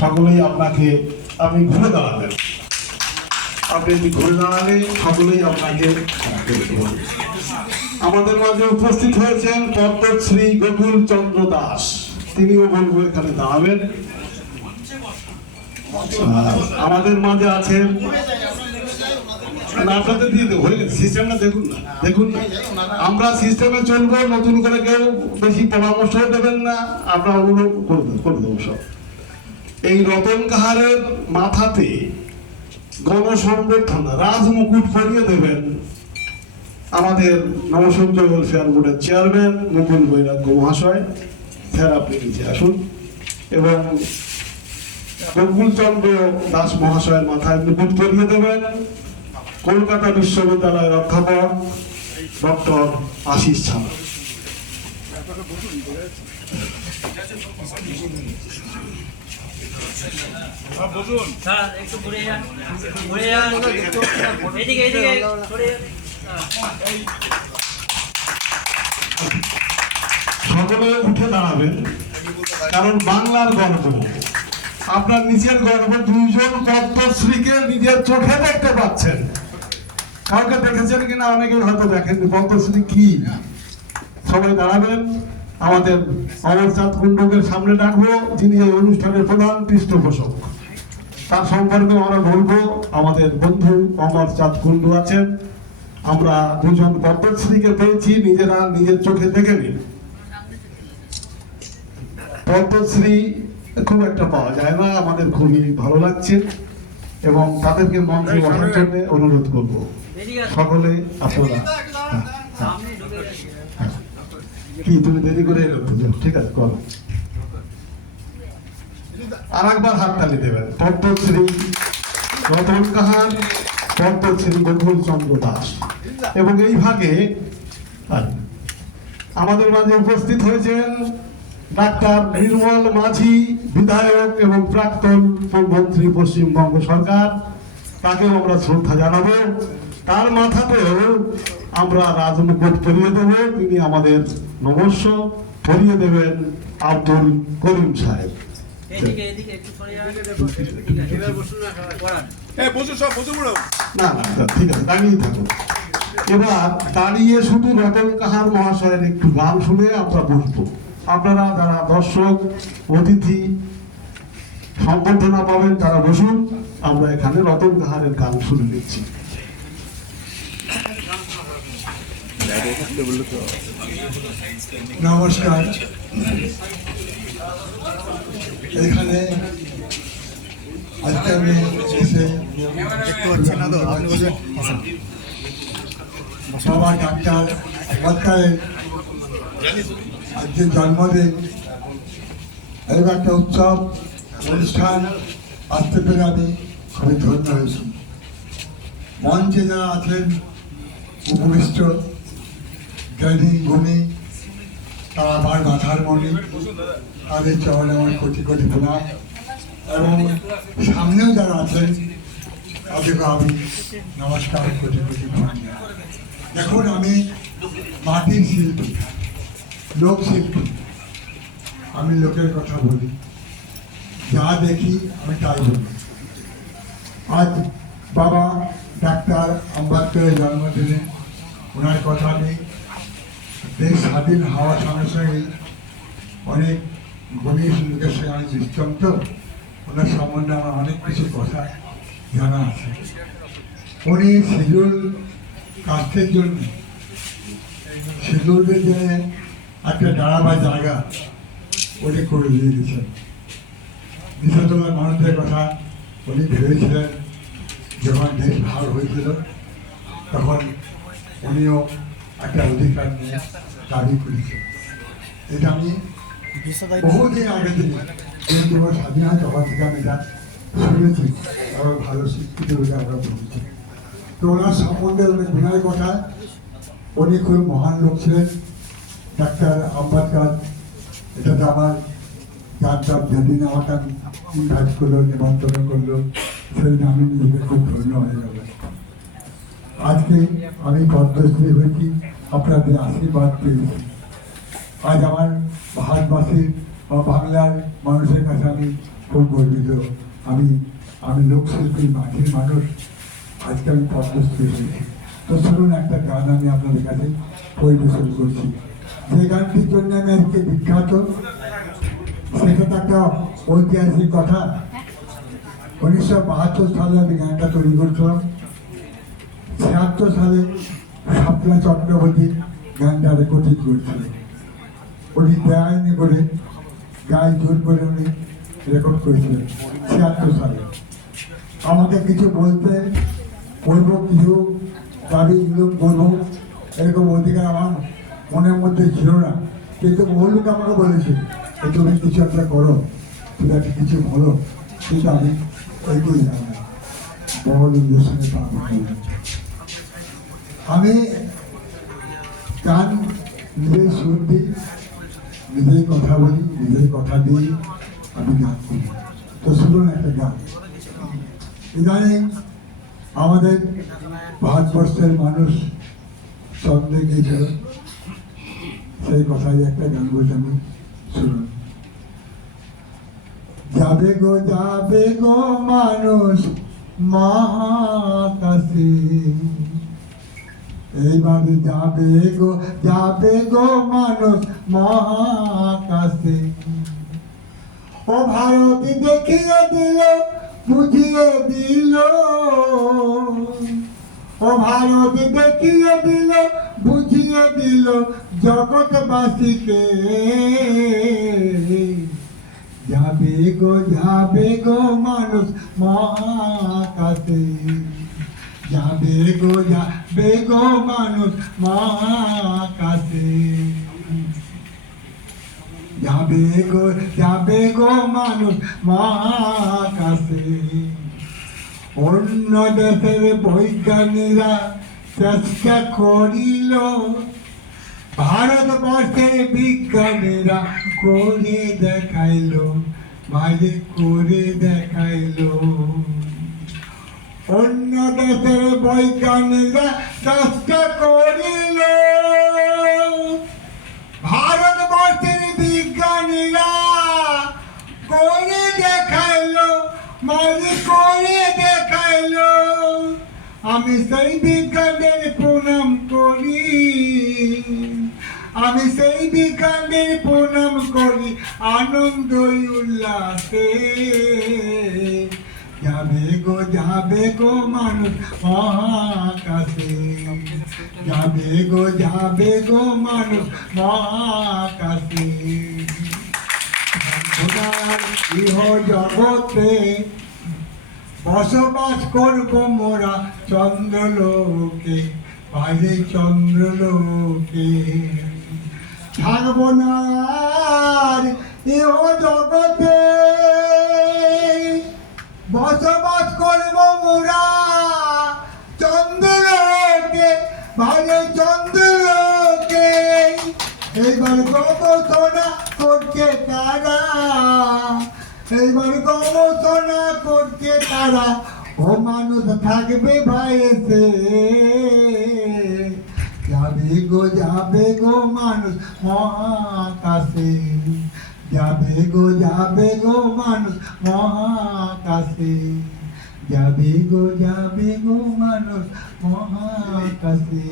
সকলেই আপনাকে, আপনি ঘুরে দাঁড়াবেন। আপনি যদি ঘুরে দাঁড়ালে সকলেই আপনাকে আমাদের মাঝে উপস্থিত হয়েছেন পদ্মশ্রী গোকুল চন্দ্র দাস। তিনিও বলব এখানে দাঁড়াবেন। আমাদের মাঝে আছেন আপনাদের দিয়ে দেখুন না দেখুন না। আমরা সিস্টেমে চলবো, নতুন করে কেউ বেশি পরামর্শ দেবেন না। আমরা অনুরোধ করে দেবো করে দেবো সব। এই রতন কাহারের মাথাতে গণসংবর্ধনা রাজমুকুট পরিয়ে দেবেন আমাদের নবসঞ্জ ওয়েলফেয়ার বোর্ডের চেয়ারম্যান মুকুল বৈরাগ্য মহাশয়। স্যার, আপনি নিচে আসুন। এবং চন্দ্র দাস মহাশয়ের মাথায় মুকুট পরিয়ে দেবেন। কলকাতা বিশ্ববিদ্যালয়ের অধ্যাপক ডক্টর আশিস ছাড়া। সকলে উঠে দাঁড়াবেন, কারণ বাংলার গর্ব। আপনার নিজের গর্ব দুইজন পদ্মশ্রীকে নিজের চোখে দেখতে পাচ্ছেন। কাউকে দেখেছেন কিনা অনেকে হয়তো দেখেননি, পদ্মশ্রী কি? সবাই দাঁড়াবেন। আমাদের অমরচাঁদ কুণ্ডকে সামনে ডাকবো, যিনি এই অনুষ্ঠানের প্রধান পৃষ্ঠপোষক। তার সম্পর্কে আমরা বলব, আমাদের বন্ধু অমরচাঁদ কুণ্ডু আছেন। আমরা দুজন পদ্মশ্রীকে পেয়েছি, নিজেরা নিজের চোখে দেখে নিন। পদ্মশ্রী খুব একটা পাওয়া যায় না, আমাদের খুবই ভালো লাগছে এবং তাদেরকে জন্য অনুরোধ করব। সকলে আপনারা হ্যাঁ, সামনে ঢুকে গেছে। হ্যাঁ। তুমি দেরি করে এলো? ঠিক আছে আর একবার হাততালি দেবেন পদ্মশ্রী রতন পদ্মশ্রী চন্দ্র দাস। এবং এই ভাগে আমাদের মাঝে উপস্থিত হয়েছেন ডাক্তার নির্মল মাঝি, বিধায়ক এবং প্রাক্তন মন্ত্রী পশ্চিমবঙ্গ সরকার। তাকেও আমরা শ্রদ্ধা জানাব। তার মাথাতেও আমরা রাজমুকুট পরিয়ে দেবো তিনি আমাদের নমস্য পরিয়ে দেবেন আব্দুল করিম সাহেব। না করান। এ বসো সব বসে পড়ো না না না, ঠিক আছে দাঁড়িয়ে থাকুন। এবার দাঁড়িয়ে শুধু রতন কাহার মহাশয়ের একটু গান শুনে আমরা বসবো। আপনারা যারা দর্শক অতিথি সম্বর্ধনা পাবেন তারা বসুন। আমরা এখানে রতন কাহারের গান শুনে নিচ্ছি। নমস্কার। এখানে আজকে আমি এসে বাবা ডাক্তার ডাক্তারের আজকে জন্মদিন। এরকম একটা উৎসব, অনুষ্ঠান আসতে পেরে আমি খুবই ধন্য হয়েছি। মঞ্চে যারা আছেন, উপবিষ্ট জ্ঞানী গুণী, তারা আমার মাথার মণি তাদের চরণে আমার কোটি কোটি প্রণাম এবং সামনেও যারা আছেন, তাদেরকে আমি নমস্কার, কোটি কোটি প্রণাম দেখুন, আমি মাটির শিল্পী, লোক লোকশিল্পী আমি লোকের কথা বলি। যা দেখি, আমি তাই বলি। আজ বাবা ডাক্তার আম্বেদকরের জন্মদিনে ওনার কথা নেই দেশ স্বাধীন হওয়ার সঙ্গে সঙ্গে অনেক ঘনিষ্ঠ লোকের সঙ্গে আমি মিশতাম তো, ওনার সম্বন্ধে আমার অনেক কিছু কথা জানা আছে। উনি শিডিউল কাস্টের জন্য শিডিউলদের জন্য একটা দাঁড়াবার জায়গা উনি করে দিয়ে দিয়েছেন। নিচতলার মানুষদের কথা উনি ভেবেছিলেন, যখন দেশ ভাগ হয়েছিল, তখন উনিও একটা অধিকার নিয়ে দাবি করেছে। এটা আমি বহুদিন আগে থেকে কিন্তু স্বাধীন হয় তখন থেকে আমি এটা শুনেছি, আরও ভালো শিক্ষিত বলে আমরা বলেছি। তো ওনার সম্বন্ধে অনেক বিনয় কথা, উনি খুব মহান লোক ছিলেন, ডাক্তার আম্বেদকর। এটা তো আমার জানতাম যেদিন আমাকে ইনভাইট করল, নিমন্ত্রণ করল সেদিন আমি নিজেকে খুব ধন্য হয়ে গেল আজকে আমি পদ্মশ্রী হয়েছি। আপনাদের আশীর্বাদ পেয়েছি আজ আমার ভারতবাসী বা বাংলার মানুষের কাছে আমি খুব গর্বিত। আমি আমি লোকশিল্পী মাটির মানুষ। আজকে আমি পদ্মশ্রী হয়েছি। তো শুনুন একটা গান আমি আপনাদের কাছে পরিবেশন করছি। যে গানটির জন্য আমি আজকে বিখ্যাত সেটা তো একটা ঐতিহাসিক কথা। উনিশশো বাহাত্তর সালে আমি গানটা তৈরি করছিলাম। ছিয়াত্তর সালে শাপলা চক্রবর্তী গানটা রেকর্ডিং করছিলেন উনি দেয়নি করে গায়ে জোর করে উনি রেকর্ড করেছিলেন ছিয়াত্তর সালে। আমাকে কিছু বলতে করব কিছু, দাবি করব এরকম অধিকার আমার মনের মধ্যে ছিল না। কিন্তু বহু আমাকে বলেছে যে, তুমি কিছু একটা করো তুমি একটা কিছু বলো। কিন্তু আমি ওইটুই জানি না বড় লোকদের সঙ্গে আমি গান নিজেই সুর দিই নিজেই কথা বলি নিজেই কথা দিই আমি গান করি। তো শুনুন একটা গান। ইদানিং আমাদের ভারতবর্ষের মানুষ সন্দেহ গিয়েছিল সেই কথাই একটা গান বলছি আমি, শুনুন। যাবে গো যাবে গো মানুষ মহাকাশে। এইবার যাবে গো যাবে গো মানুষ মহাকাশে। ও ভারত দেখিয়ে দিল, বুঝিয়ে দিল। ও ভারত দেখিয়ে দিল, বুঝিয়ে দিল জগৎবাসীকে। যাবে গো যাবে গো মানুষ মহাকাশে। যাবে গো যাবে গো মানুষ মহাকাশে যাবে গো যাবে গো মানুষ মহাকাশে অন্য দেশের বৈজ্ঞানিকরা চেষ্টা করিল ভারতবর্ষের বিজ্ঞানীরা করে দেখাইল বাইরে করে দেখাইল। দেশের বৈজ্ঞানিকরা চেষ্টা করিল। ভারতবর্ষের বিজ্ঞানীরা করে দেখাইলো মানে করে দেখাইলো। আমি সেই বিজ্ঞানের প্রণাম করি। আমি সেই বিজ্ঞানের প্রণাম করি আনন্দ উল্লাসে। যাবে গো যাবে গো মানুষ মহাকাশে। যাবে গো যাবে গো মানুষ মহাকাশে। ইহ জগতে বসবাস করব মোরা চন্দ্রলোকে বাইরে চন্দ্রলোকে। থাকব না ইহ জগতে। বসবাস করব মোরা। চন্দ্রলোকে বাইরে চন্দ্রলোকে। এইবার গবেষণা করছে তারা। এইবার গবেষণা করছে তারা। ও মানুষ থাকবে ভাইসে যাবে গো যাবে গো মানুষ মহাকাশে। যাবে গো যাবে গো মানুষ মহাকাশে। যাবে গো যাবে গো মানুষ মহাকাশে।